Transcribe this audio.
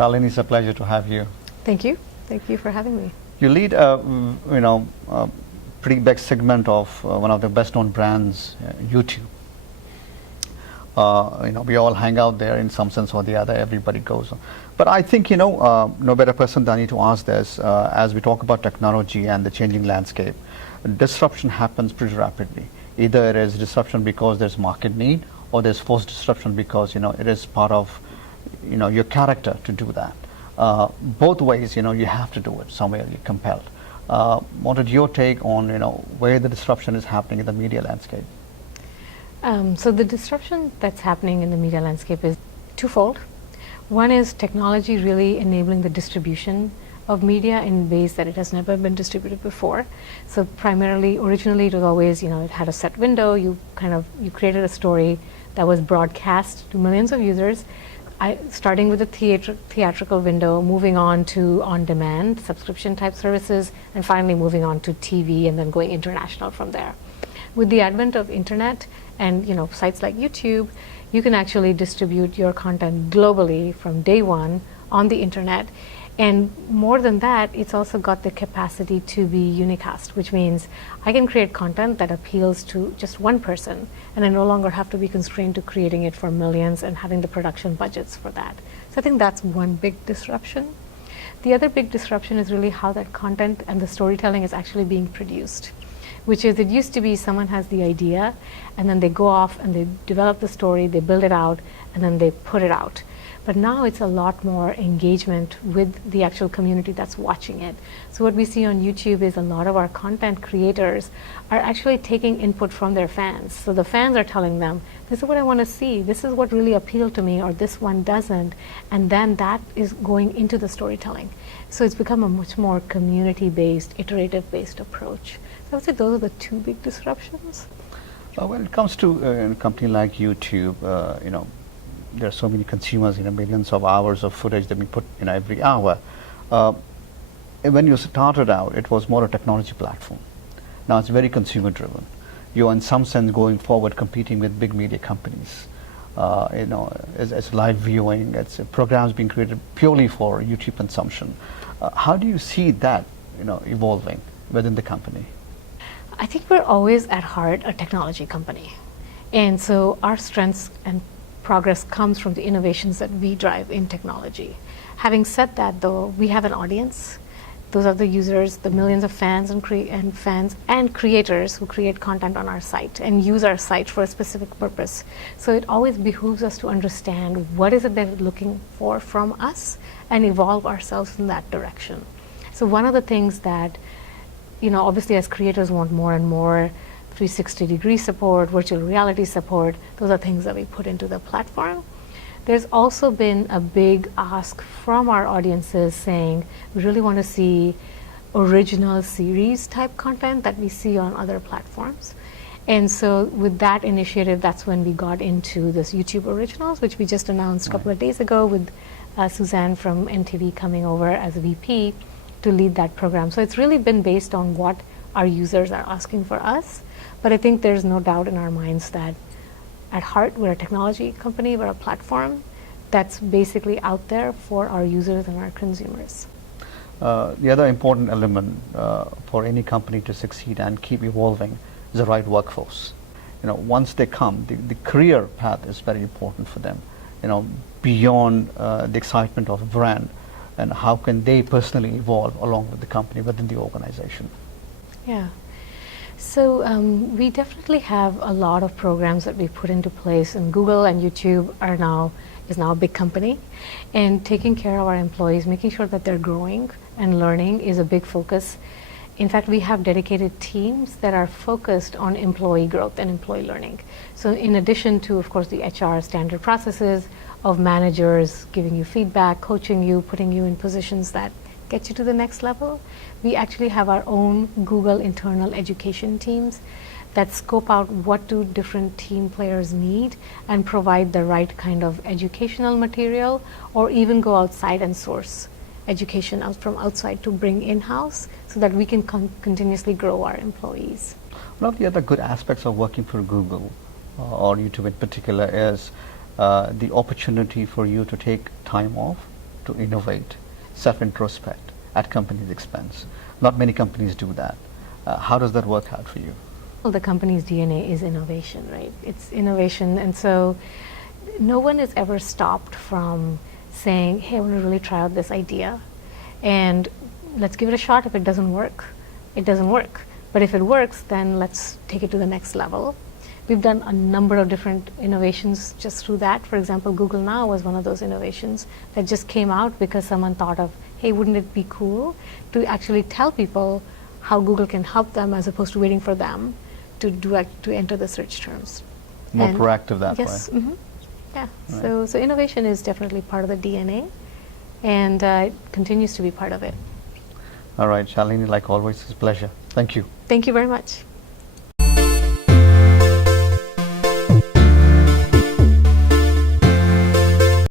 Shalini, it's a pleasure to have you. Thank you. Thank you for having me. You lead a pretty big segment of one of the best-known brands, YouTube. We all hang out there in some sense or the other. Everybody goes. But I think no better person than you to ask this. As we talk about technology and the changing landscape, disruption happens pretty rapidly. Either it is disruption because there's market need, or there's forced disruption because it is part of your character to do that. Both ways, you have to do it somewhere. You're compelled. Wanted your take on where the disruption is happening in the media landscape. So the disruption that's happening in the media landscape is twofold. One is technology really enabling the distribution of media in ways that it has never been distributed before. So primarily, originally it was always, it had a set window. You created a story that was broadcast to millions of users, starting with a theatrical window, moving on to on-demand subscription type services, and finally moving on to TV and then going international from there. With the advent of internet and sites like YouTube, you can actually distribute your content globally from day one on the internet. And more than that, it's also got the capacity to be unicast, which means I can create content that appeals to just one person, and I no longer have to be constrained to creating it for millions and having the production budgets for that. So I think that's one big disruption. The other big disruption is really how that content and the storytelling is actually being produced, which is it used to be someone has the idea, and then they go off and they develop the story, they build it out, and then they put it out. But now it's a lot more engagement with the actual community that's watching it. So what we see on YouTube is a lot of our content creators are actually taking input from their fans. So the fans are telling them, this is what I want to see, this is what really appealed to me, or this one doesn't. And then that is going into the storytelling. So it's become a much more community-based, iterative-based approach. So I would say those are the two big disruptions. When it comes to a company like YouTube, there are so many consumers, millions of hours of footage that we put every hour. When you started out, it was more a technology platform. Now it's very consumer driven. You're in some sense going forward competing with big media companies. It's live viewing, it's programs being created purely for YouTube consumption. How do you see that evolving within the company? I think we're always at heart a technology company. And so our strengths and progress comes from the innovations that we drive in technology. Having said that, though, we have an audience. Those are the users, the millions of fans and creators who create content on our site and use our site for a specific purpose. So it always behooves us to understand what is it they're looking for from us and evolve ourselves in that direction. So one of the things that, obviously as creators want more and more 360-degree support, virtual reality support, those are things that we put into the platform. There's also been a big ask from our audiences saying, we really want to see original series type content that we see on other platforms. And so with that initiative, that's when we got into this YouTube Originals, which we just announced a couple of days ago with Suzanne from MTV coming over as a VP to lead that program. So it's really been based on what our users are asking for us. But I think there's no doubt in our minds that at heart, we're a technology company, we're a platform that's basically out there for our users and our consumers. The other important element for any company to succeed and keep evolving is the right workforce. Once they come, the career path is very important for them, beyond the excitement of the brand, and how can they personally evolve along with the company within the organization. Yeah. So we definitely have a lot of programs that we put into place, and Google and YouTube is now a big company, and taking care of our employees, making sure that they're growing and learning is a big focus. In fact, we have dedicated teams that are focused on employee growth and employee learning. So in addition to, of course, the HR standard processes of managers giving you feedback, coaching you, putting you in positions that get you to the next level, we actually have our own Google internal education teams that scope out what do different team players need and provide the right kind of educational material, or even go outside and source education out from outside to bring in-house so that we can continuously grow our employees. One of the other good aspects of working for Google or YouTube in particular is the opportunity for you to take time off to innovate, self-introspect at company's expense. Not many companies do that. How does that work out for you? Well, the company's DNA is innovation, right? It's innovation, and so no one is ever stopped from saying, hey, I want to really try out this idea, and let's give it a shot. If it doesn't work, it doesn't work. But if it works, then let's take it to the next level. We've done a number of different innovations just through that. For example, Google Now was one of those innovations that just came out because someone thought of, hey, wouldn't it be cool to actually tell people how Google can help them as opposed to waiting for them to enter the search terms. More proactive that way. Yes. Mm-hmm. Yeah. Right. So innovation is definitely part of the DNA, and it continues to be part of it. All right, Shalini, like always, it's a pleasure. Thank you. Thank you very much.